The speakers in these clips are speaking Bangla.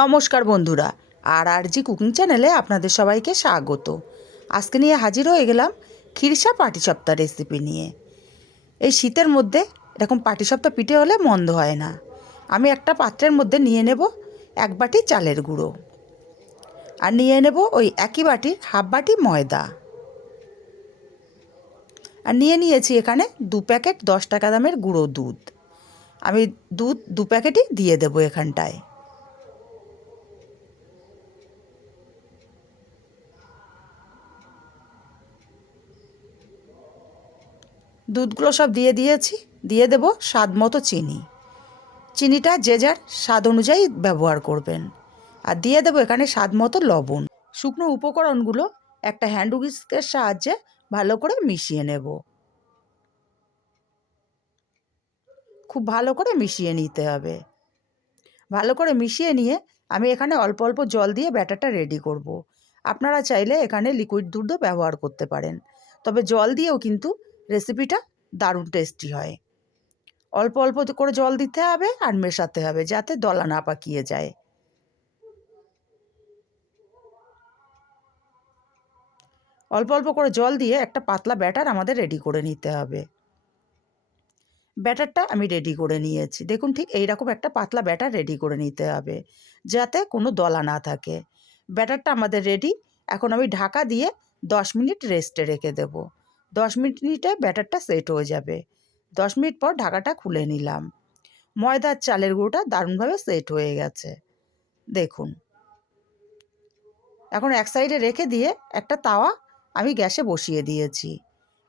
নমস্কার বন্ধুরা, আর আর জি কুকিং চ্যানেলে আপনাদের সবাইকে স্বাগত। আজকে নিয়ে হাজির হয়ে গেলাম খিরসা পাটিসাপ্তা রেসিপি নিয়ে। এই শীতের মধ্যে এরকম পাটিসাপ্তা পিঠে হলে মন্দ হয় না। আমি একটা পাত্রের মধ্যে নিয়ে নেব এক বাটি চালের গুঁড়ো। আর নিয়ে নেব ওই একই বাটির হাফ বাটি ময়দা। আর নিয়ে নিয়েছি এখানে দু প্যাকেট দশ টাকা দামের গুঁড়ো দুধ। আমি দুধ দু প্যাকেটই দিয়ে দেবো এখানটায়। দুধগুলো সব দিয়ে দিয়েছি, দিয়ে দেব স্বাদ মতো চিনি। চিনিটা যে যার স্বাদ অনুযায়ী ব্যবহার করবেন। আর দিয়ে দেবো এখানে স্বাদ মতো লবণ। শুকনো উপকরণগুলো একটা হ্যান্ড উইস্কের সাহায্যে ভালো করে মিশিয়ে নেব। খুব ভালো করে মিশিয়ে নিতে হবে। ভালো করে মিশিয়ে নিয়ে আমি এখানে অল্প অল্প জল দিয়ে ব্যাটারটা রেডি করব। আপনারা চাইলে এখানে লিকুইড দুধও ব্যবহার করতে পারেন। তবে জল দিয়েও কিন্তু রেসিপিটা দারুণ টেস্টি হয়। অল্প অল্প করে জল দিতে হবে আর মেশাতে হবে যাতে দলা না পাকিয়ে যায়। অল্প অল্প করে জল দিয়ে একটা পাতলা ব্যাটার আমাদের রেডি করে নিতে হবে। ব্যাটারটা আমি রেডি করে নিয়েছি। দেখুন ঠিক এইরকম একটা পাতলা ব্যাটার রেডি করে নিতে হবে যাতে কোনো দলা না থাকে। ব্যাটারটা আমাদের রেডি এখন আমি ঢাকা দিয়ে দশ মিনিট রেস্টে রেখে দেব। দশ মিনিটে ব্যাটারটা সেট হয়ে যাবে। দশ মিনিট পর ঢাকাটা খুলে নিলাম। ময়দার চালের গুঁড়োটা দারুণভাবে সেট হয়ে গেছে। দেখুন। এখন এক সাইডে রেখে দিয়ে একটা তাওয়া আমি গ্যাসে বসিয়ে দিয়েছি।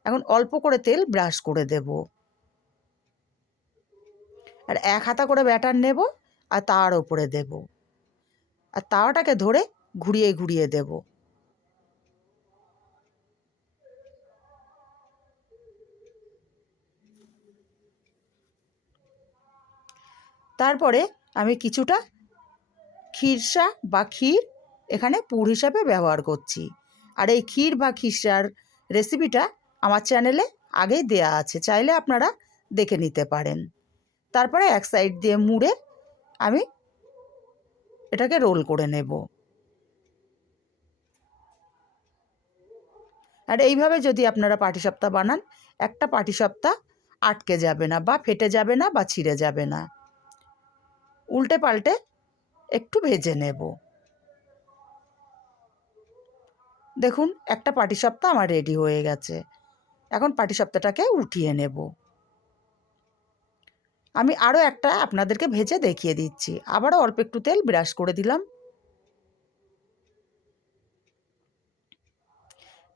এখন অল্প করে তেল ব্রাশ করে দেব। আর এক হাতা করে ব্যাটার নেব আর তাওয়ার ওপরে দেব। আর তাওয়াটাকে ধরে ঘুরিয়ে ঘুরিয়ে দেব। তারপরে আমি কিছুটা খিরসা বা ক্ষীর এখানে পুর হিসাবে ব্যবহার করছি। আর এই ক্ষীর বা খিরসার রেসিপিটা আমার চ্যানেলে আগেই দেয়া আছে, চাইলে আপনারা দেখে নিতে পারেন। তারপরে এক সাইড দিয়ে মুড়ে আমি এটাকে রোল করে নেব। আর এইভাবে যদি আপনারা পাটিসাপ্তা বানান, একটা পাটিসাপ্তা আটকে যাবে না বা ফেটে যাবে না বা ছিঁড়ে যাবে না। উল্টে পাল্টে একটু ভেজে নেব। দেখুন, একটা পাটিসাপ্তা আমার রেডি হয়ে গেছে। এখন পাটিসাপ্তাটাকে উঠিয়ে নেব। আমি আরও একটা আপনাদেরকে ভেজে দেখিয়ে দিচ্ছি। আবারও অল্প একটু তেল ব্রাশ করে দিলাম।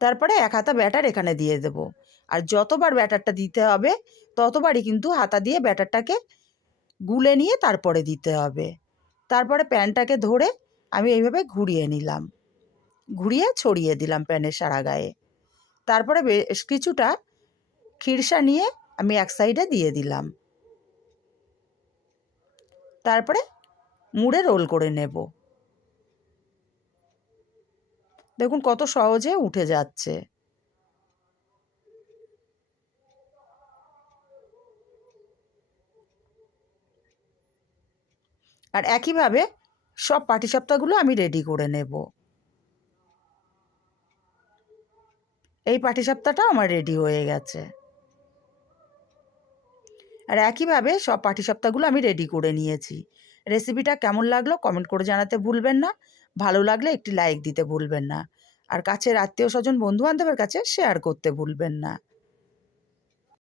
তারপরে এক হাতা ব্যাটার এখানে দিয়ে দেব। আর যতবার ব্যাটারটা দিতে হবে, ততবারই কিন্তু হাতা দিয়ে ব্যাটারটাকে গুলে নিয়ে তারপরে দিতে হবে। তারপরে প্যানটাকে ধরে আমি এইভাবে ঘুরিয়ে নিলাম। ঘুরিয়ে ছড়িয়ে দিলাম প্যানের সারা গায়ে। তারপরে বেশ কিছুটা খিরসা নিয়ে আমি এক সাইডে দিয়ে দিলাম। তারপরে মুড়ে রোল করে নেব। দেখুন কত সহজে উঠে যাচ্ছে। আর একইভাবে সব পাটিসাপ্তাগুলো আমি রেডি করে নেব। এই পাটিসাপ্তাটাও আমার রেডি হয়ে গেছে। আর একইভাবে সব পাটিসাপ্তাগুলো আমি রেডি করে নিয়েছি। রেসিপিটা কেমন লাগল কমেন্ট করে জানাতে ভুলবেন না। ভালো লাগলে একটি লাইক দিতে ভুলবেন না। আর কাছের আত্মীয় স্বজন বন্ধু বান্ধবের কাছে শেয়ার করতে ভুলবেন না।